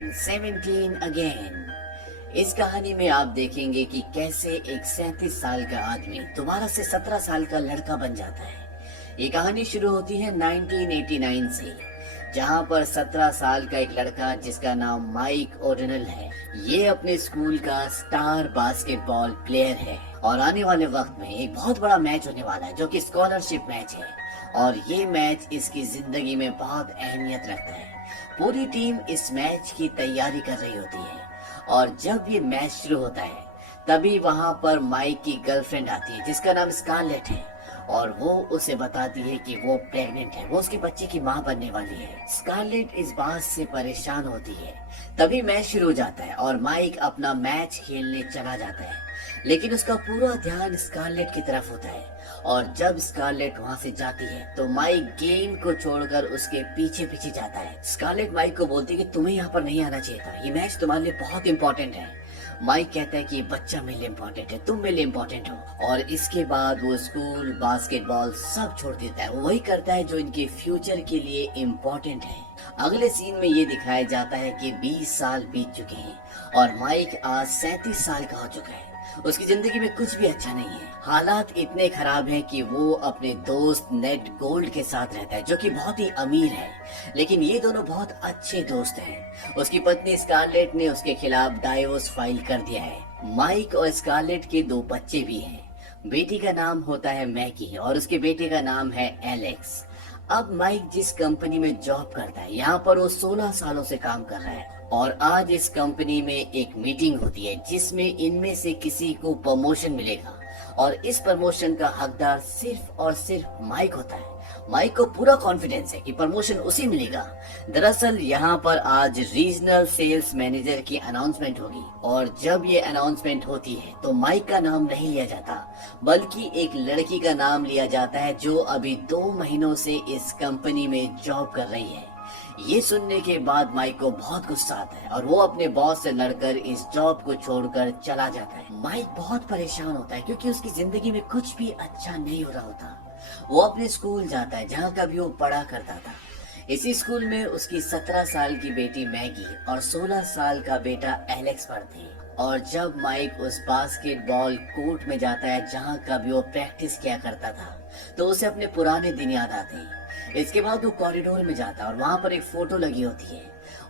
17 again. इस कहानी में आप देखेंगे कि कैसे एक 37 साल का आदमी दोबारा से 17 साल का लड़का बन जाता है। ये कहानी शुरू होती है 1989 से, जहां पर 17 साल का एक लड़का जिसका नाम माइक ओडनल है, ये अपने स्कूल का स्टार बास्केटबॉल प्लेयर है और आने वाले वक्त में एक बहुत बड़ा मैच होने वाला है जो कि स्कॉलरशिप मैच है। और ये मैच इसकी जिंदगी में बहुत अहमियत रखता है। पूरी टीम इस मैच की तैयारी कर रही होती है और जब ये मैच शुरू होता है तभी वहां पर माइक की गर्लफ्रेंड आती है जिसका नाम स्कारलेट है और वो उसे बताती है कि वो प्रेग्नेंट है, वो उसके बच्चे की मां बनने वाली है। स्कारलेट इस बात से परेशान होती है। तभी मैच शुरू हो जाता है और माइक अपना मैच खेलने चला जाता है, लेकिन उसका पूरा ध्यान स्कारलेट की तरफ होता है। और जब स्कारलेट वहां से जाती है तो माइक गेंद को छोड़कर उसके पीछे पीछे जाता है। स्कारलेट माइक को बोलती है कि तुम्हें यहाँ पर नहीं आना चाहिए था, ये मैच तुम्हारे लिए बहुत इंपॉर्टेंट है। माइक कहता है कि ये बच्चा मेरे लिए इम्पोर्टेंट है, तुम मेरे लिए इम्पोर्टेंट हो। और इसके बाद वो स्कूल, बास्केटबॉल सब छोड़ देता है। वो वही करता है जो इनके फ्यूचर के लिए इम्पोर्टेंट है। अगले सीन में ये दिखाया जाता है कि 20 साल बीत चुके हैं और माइक आज 37 साल का हो चुका है। उसकी जिंदगी में कुछ भी अच्छा नहीं है। हालात इतने खराब हैं कि वो अपने दोस्त नेड गोल्ड के साथ रहता है जो कि बहुत ही अमीर है, लेकिन ये दोनों बहुत अच्छे दोस्त हैं। उसकी पत्नी स्कारलेट ने उसके खिलाफ डाइवोर्स फाइल कर दिया है। माइक और स्कारलेट के 2 बच्चे भी हैं। बेटी का नाम होता है मैगी और उसके बेटे का नाम है एलेक्स। अब माइक जिस कंपनी में जॉब करता है, यहाँ पर वो 16 सालों से काम कर रहा है और आज इस कंपनी में एक मीटिंग होती है जिसमें इनमें से किसी को प्रमोशन मिलेगा और इस प्रमोशन का हकदार सिर्फ और सिर्फ माइक होता है। माइक को पूरा कॉन्फिडेंस है कि प्रमोशन उसे मिलेगा। दरअसल यहाँ पर आज रीजनल सेल्स मैनेजर की अनाउंसमेंट होगी और जब ये अनाउंसमेंट होती है तो माइक का नाम नहीं लिया जाता, बल्कि एक लड़की का नाम लिया जाता है जो अभी 2 महीनों से इस कंपनी में जॉब कर रही है। ये सुनने के बाद माइक को बहुत गुस्सा आता है और वो अपने बॉस से लड़कर इस जॉब को छोड़कर चला जाता है। माइक बहुत परेशान होता है क्योंकि उसकी जिंदगी में कुछ भी अच्छा नहीं हो रहा होता। वो अपने स्कूल जाता है जहाँ कभी वो पढ़ा करता था। इसी स्कूल में उसकी 17 साल की बेटी मैगी और 16 साल का बेटा एलेक्स पढ़ते हैं। और जब माइक उस बास्केटबॉल कोर्ट में जाता है जहाँ कभी वो प्रैक्टिस किया करता था, तो उसे अपने पुराने दिन याद आते हैं। इसके बाद वो कॉरिडोर में जाता है और वहां पर एक फोटो लगी होती है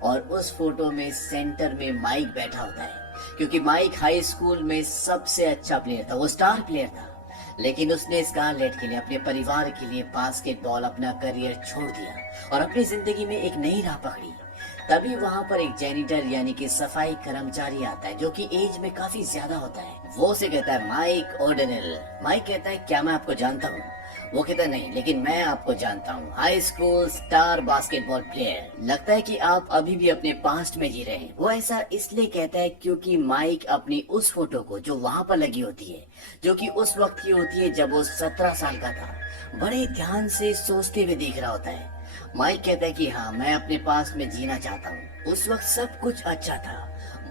और उस फोटो में सेंटर में माइक बैठा होता है, क्योंकि माइक हाई स्कूल में सबसे अच्छा प्लेयर था, वो स्टार प्लेयर था। लेकिन उसने स्कारलेट के लिए, अपने परिवार के लिए बास्केटबॉल अपना करियर छोड़ दिया और अपनी जिंदगी में एक नई राह पकड़ी। तभी वहां पर एक जेनिटर यानी कि सफाई कर्मचारी आता है जो कि एज में काफी ज्यादा होता है। वो से कहता है माइक ओडनल। माइक कहता है क्या मैं आपको जानता हूँ? वो कहता है नहीं, लेकिन मैं आपको जानता हूँ, high school star basketball player. लगता है कि आप अभी भी अपने पास्ट में जी रहे हैं। वो ऐसा इसलिए कहता है क्योंकि माइक अपनी उस फोटो को जो वहां पर लगी होती है, जो कि उस वक्त की होती है जब वो 17 साल का था, बड़े ध्यान से सोचते हुए देख रहा होता है। माइक कहता है कि हाँ, मैं अपने पास्ट में जीना चाहता हूँ, उस वक्त सब कुछ अच्छा था।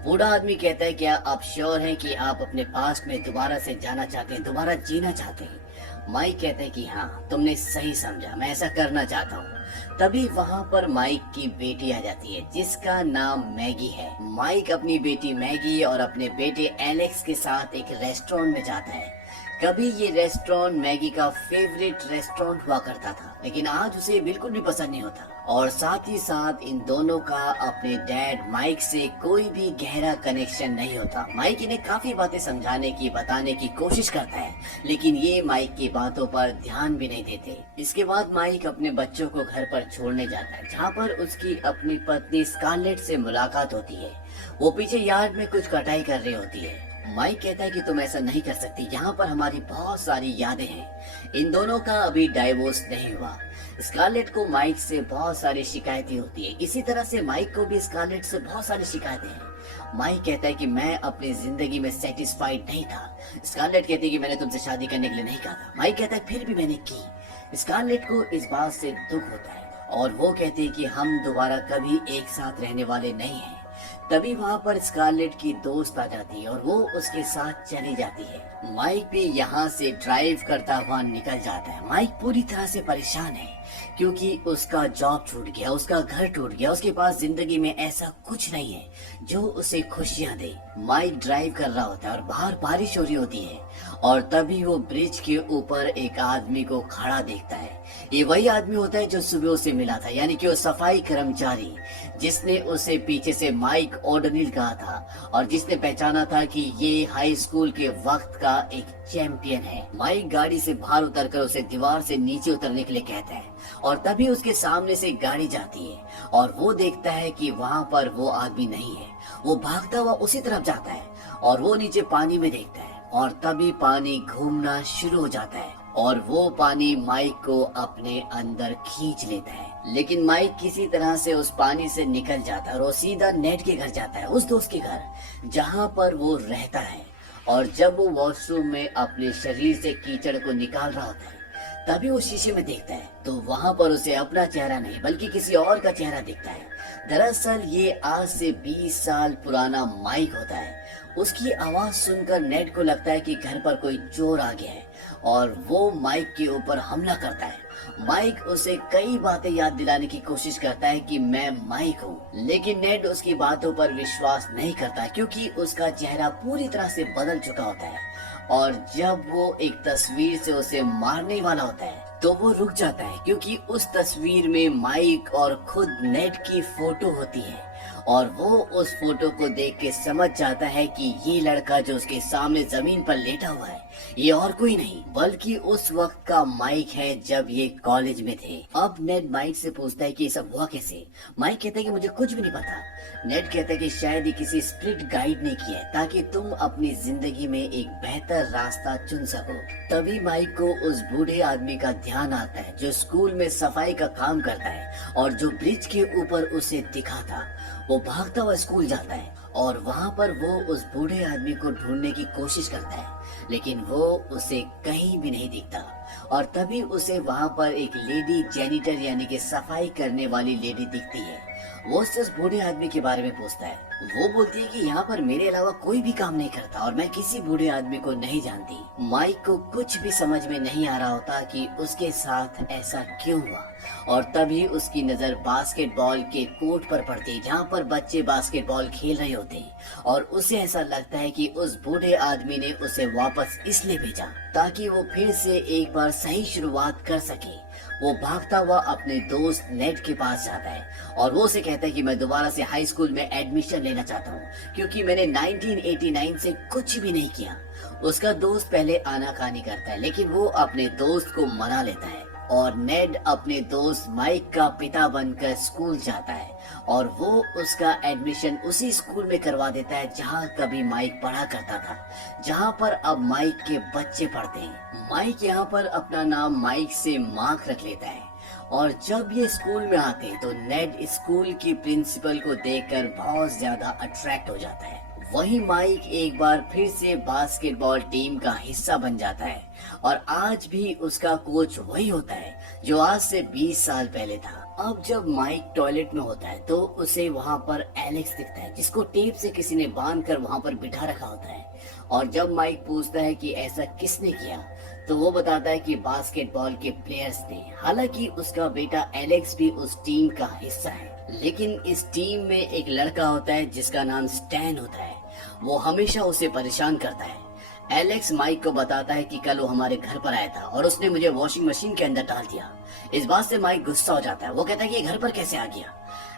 बूढ़ा आदमी कहता है क्या आप श्योर हैं कि आप अपने पास्ट में दोबारा से जाना चाहते हैं, दोबारा जीना चाहते हैं? माइक कहते हैं कि हाँ, तुमने सही समझा, मैं ऐसा करना चाहता हूँ। तभी वहाँ पर माइक की बेटी आ जाती है जिसका नाम मैगी है। माइक अपनी बेटी मैगी और अपने बेटे एलेक्स के साथ एक रेस्टोरेंट में जाता है। कभी ये रेस्टोरेंट मैगी का फेवरेट रेस्टोरेंट हुआ करता था, लेकिन आज उसे बिल्कुल भी पसंद नहीं होता। और साथ ही साथ इन दोनों का अपने डैड माइक से कोई भी गहरा कनेक्शन नहीं होता। माइक इन्हें काफी बातें समझाने की, बताने की कोशिश करता है, लेकिन ये माइक की बातों पर ध्यान भी नहीं देते। इसके बाद माइक अपने बच्चों को घर पर छोड़ने जाता है, जहाँ पर उसकी अपनी पत्नी स्कारलेट से मुलाकात होती है। वो पीछे यार्ड में कुछ कटाई कर रही होती है। माइक कहता है कि तुम ऐसा नहीं कर सकती, यहाँ पर हमारी बहुत सारी यादें हैं। इन दोनों का अभी डाइवोर्स नहीं हुआ। स्कारलेट को माइक से बहुत सारी शिकायतें होती है, इसी तरह से माइक को भी स्कारलेट से बहुत सारी शिकायतें हैं। माइक कहता है कि मैं अपनी जिंदगी में सेटिस्फाइड नहीं था। स्कारलेट कहती है कि मैंने तुमसे शादी करने के लिए नहीं कहा था। माइक कहता है फिर भी मैंने की। स्कारलेट को इस बात से दुख होता है और वो कहती है कि हम दोबारा कभी एक साथ रहने वाले नहीं हैं। तभी वहाँ पर स्कारलेट की दोस्त आ जाती है और वो उसके साथ चली जाती है। माइक भी यहाँ से ड्राइव करता हुआ निकल जाता है। माइक पूरी तरह से परेशान है क्योंकि उसका जॉब छूट गया, उसका घर टूट गया, उसके पास जिंदगी में ऐसा कुछ नहीं है जो उसे खुशियां दे। माइक ड्राइव कर रहा होता है और बाहर बारिश हो रही होती है और तभी वो ब्रिज के ऊपर एक आदमी को खड़ा देखता है। ये वही आदमी होता है जो सुबह उसे मिला था, यानी कि वो सफाई कर्मचारी जिसने उसे पीछे से माइक ओडोनिल कहा था और जिसने पहचाना था कि ये हाई स्कूल के वक्त का एक चैंपियन है। माइक गाड़ी से बाहर उतरकर उसे दीवार से नीचे उतरने के लिए कहता है और तभी उसके सामने से गाड़ी जाती है और वो देखता है कि वहाँ पर वो आदमी नहीं है। वो भागता हुआ उसी तरफ जाता है और वो नीचे पानी में देखता है और तभी पानी घूमना शुरू हो जाता है और वो पानी माइक को अपने अंदर खींच लेता है। लेकिन माइक किसी तरह से उस पानी से निकल जाता है और वो सीधा नेड के घर जाता है, उस दोस्त के घर जहाँ पर वो रहता है। और जब वो वॉशरूम में अपने शरीर से कीचड़ को निकाल रहा होता है तभी वो शीशे में देखता है तो वहाँ पर उसे अपना चेहरा नहीं बल्कि किसी और का चेहरा दिखता है। दरअसल ये आज से 20 साल पुराना माइक होता है। उसकी आवाज सुनकर नेड को लगता है कि घर पर कोई चोर आ गया है और वो माइक के ऊपर हमला करता है। माइक उसे कई बातें याद दिलाने की कोशिश करता है कि मैं माइक हूँ, लेकिन नेड उसकी बातों पर विश्वास नहीं करता क्योंकि उसका चेहरा पूरी तरह से बदल चुका होता है। और जब वो एक तस्वीर से उसे मारने वाला होता है तो वो रुक जाता है क्योंकि उस तस्वीर में माइक और खुद नेड की फोटो होती है और वो उस फोटो को देख के समझ जाता है कि ये लड़का जो उसके सामने जमीन पर लेटा हुआ है ये और कोई नहीं बल्कि उस वक्त का माइक है जब ये कॉलेज में थे। अब नेड माइक से पूछता है कि ये सब हुआ कैसे। माइक कहता है कि मुझे कुछ भी नहीं पता। नेड कहता है कि शायद ये किसी स्पिरिट गाइड ने किया है ताकि तुम अपनी जिंदगी में एक बेहतर रास्ता चुन सको। तभी माइक को उस बूढ़े आदमी का ध्यान आता है जो स्कूल में सफाई का काम करता है और जो ब्रिज के ऊपर उसे दिखा था। वो भागता हुआ स्कूल जाता है और वहाँ पर वो उस बूढ़े आदमी को ढूंढने की कोशिश करता है लेकिन वो उसे कहीं भी नहीं दिखता। और तभी उसे वहाँ पर एक लेडी जेनिटर यानी कि सफाई करने वाली लेडी दिखती है। वो उससे उस बूढ़े आदमी के बारे में पूछता है। वो बोलती है कि यहाँ पर मेरे अलावा कोई भी काम नहीं करता और मैं किसी बूढ़े आदमी को नहीं जानती। माइक को कुछ भी समझ में नहीं आ रहा होता कि उसके साथ ऐसा क्यों हुआ और तभी उसकी नजर बास्केटबॉल के कोर्ट पर पड़ती है जहाँ पर बच्चे बास्केटबॉल खेल रहे होते हैं और उसे ऐसा लगता है कि उस बूढ़े आदमी ने उसे वापस इसलिए भेजा ताकि वो फिर से एक बार सही शुरुआत कर सके। वो भागता हुआ अपने दोस्त नेड के पास जाता है और वो उसे कहता है कि मैं दोबारा से हाई स्कूल में एडमिशन लेना चाहता हूँ क्योंकि मैंने 1989 से कुछ भी नहीं किया। उसका दोस्त पहले आनाकानी करता है लेकिन वो अपने दोस्त को मना लेता है और नेड अपने दोस्त माइक का पिता बनकर स्कूल जाता है और वो उसका एडमिशन उसी स्कूल में करवा देता है जहाँ कभी माइक पढ़ा करता था, जहाँ पर अब माइक के बच्चे पढ़ते हैं। माइक यहाँ पर अपना नाम माइक से मार्क रख लेता है और जब ये स्कूल में आते हैं तो नेड स्कूल की प्रिंसिपल को देखकर बहुत ज्यादा अट्रैक्ट हो जाता है। वही माइक एक बार फिर से बास्केटबॉल टीम का हिस्सा बन जाता है और आज भी उसका कोच वही होता है जो आज से 20 साल पहले था। अब जब माइक टॉयलेट में होता है तो उसे वहाँ पर एलेक्स दिखता है जिसको टेप से किसी ने बांध कर वहाँ पर बिठा रखा होता है और जब माइक पूछता है कि ऐसा किसने किया तो वो बताता है कि बास्केटबॉल के प्लेयर्स ने। हालांकि उसका बेटा एलेक्स भी उस टीम का हिस्सा है लेकिन इस टीम में एक लड़का होता है जिसका नाम स्टैन होता है। वो हमेशा उसे परेशान करता है। एलेक्स माइक को बताता है कि कल वो हमारे घर पर आया था और उसने मुझे वॉशिंग मशीन के अंदर डाल दिया। इस बात से माइक गुस्सा हो जाता है। वो कहता है कि ये घर पर कैसे आ गया।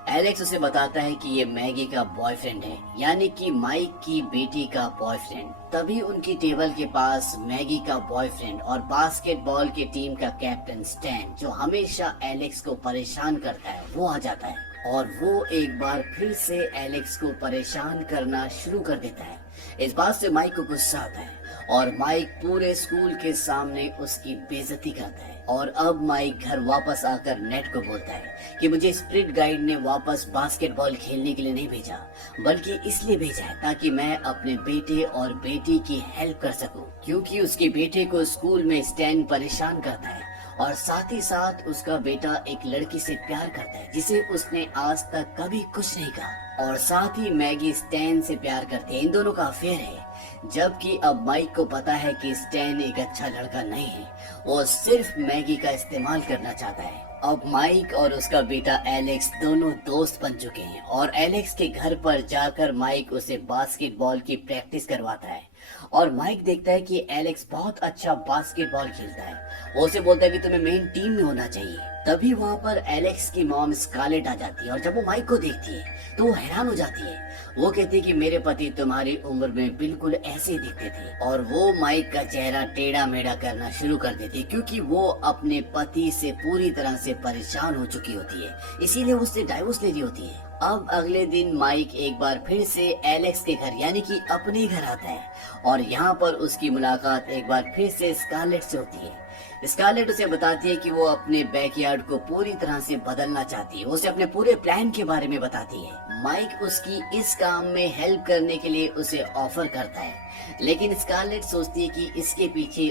एलेक्स उसे बताता है कि ये मैगी का बॉयफ्रेंड है, यानी कि माइक की बेटी का बॉयफ्रेंड। तभी उनकी टेबल के पास मैगी का बॉयफ्रेंड और बास्केटबॉल की टीम का कैप्टन स्टैन, जो हमेशा एलेक्स को परेशान करता है, वो आ जाता है और वो एक बार फिर से एलेक्स को परेशान करना शुरू कर देता है। इस बात से माइक को गुस्सा आता है और माइक पूरे स्कूल के सामने उसकी बेइज्जती करता है। और अब माइक घर वापस आकर नेड को बोलता है कि मुझे स्पिरिट गाइड ने वापस बास्केटबॉल खेलने के लिए नहीं भेजा, बल्कि इसलिए भेजा है ताकि मैं अपने बेटे और बेटी की हेल्प कर सकूं, क्योंकि उसके बेटे को स्कूल में स्टैन परेशान करता है और साथ ही साथ उसका बेटा एक लड़की से प्यार करता है जिसे उसने आज तक कभी कुछ नहीं कहा। और साथ ही मैगी स्टैन से प्यार करती है, इन दोनों का अफेयर है। जबकि अब माइक को पता है कि स्टैन एक अच्छा लड़का नहीं है, वो सिर्फ मैगी का इस्तेमाल करना चाहता है। अब माइक और उसका बेटा एलेक्स दोनों दोस्त बन चुके हैं और एलेक्स के घर पर जाकर माइक उसे बास्केटबॉल की प्रैक्टिस करवाता है। और माइक देखता है कि एलेक्स बहुत अच्छा बास्केटबॉल खेलता है। वो उसे बोलता है कि तुम्हें मेन टीम में होना चाहिए। तभी वहाँ पर एलेक्स की मॉम स्कारलेट आ जाती है और जब वो माइक को देखती है तो वो हैरान हो जाती है। वो कहती है कि मेरे पति तुम्हारी उम्र में बिल्कुल ऐसे ही दिखते थे। और वो माइक का चेहरा टेढ़ा मेढ़ा करना शुरू कर देती है क्योंकि वो अपने पति से पूरी तरह से परेशान हो चुकी होती है, इसीलिए वो उससे डाइवोर्स ले रही होती है। अब अगले दिन माइक एक बार फिर से एलेक्स के घर यानी कि अपने घर आता है और यहाँ पर उसकी मुलाकात एक बार फिर से स्कारलेट से होती है। स्कारलेट उसे बताती है कि वो अपने बैकयार्ड को पूरी तरह से बदलना चाहती है। उसे अपने पूरे प्लान के बारे में बताती है। माइक उसकी इस काम में हेल्प करने के लिए उसे ऑफर करता है, लेकिन स्कारलेट सोचती है कि इसके पीछे